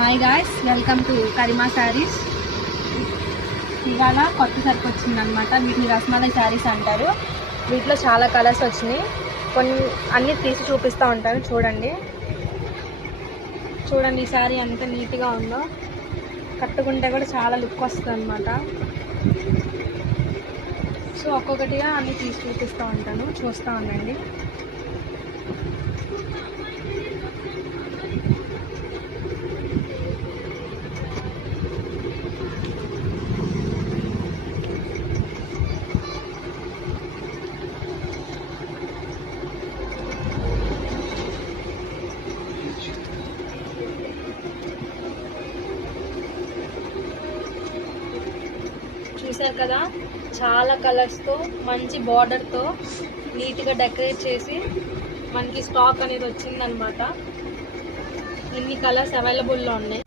Hi guys, welcome to Karima sarees. ఇవాళ కొత్త సరుకు వచ్చిందనమాట. వీటిని రస్మలై శారీస్ అంటారు. వీటిలో చాలా కలర్స్ వచ్చినాయి. అన్నీ తీసి చూపిస్తూ ఉంటాను. చూడండి ఈ శారీ ఎంత నీట్గా ఉందో. కట్టుకుంటే కూడా చాలా లుక్ వస్తుంది అనమాట. సో ఒక్కొక్కటిగా అన్నీ తీసి చూపిస్తూ ఉంటాను, చూస్తూ ఉండండి. చూసారు కదా, చాలా కలర్స్తో మంచి బార్డర్తో నీట్గా డెకరేట్ చేసి మనకి స్టాక్ అనేది వచ్చిందనమాట. ఇన్ని కలర్స్ అవైలబుల్లో ఉన్నాయి.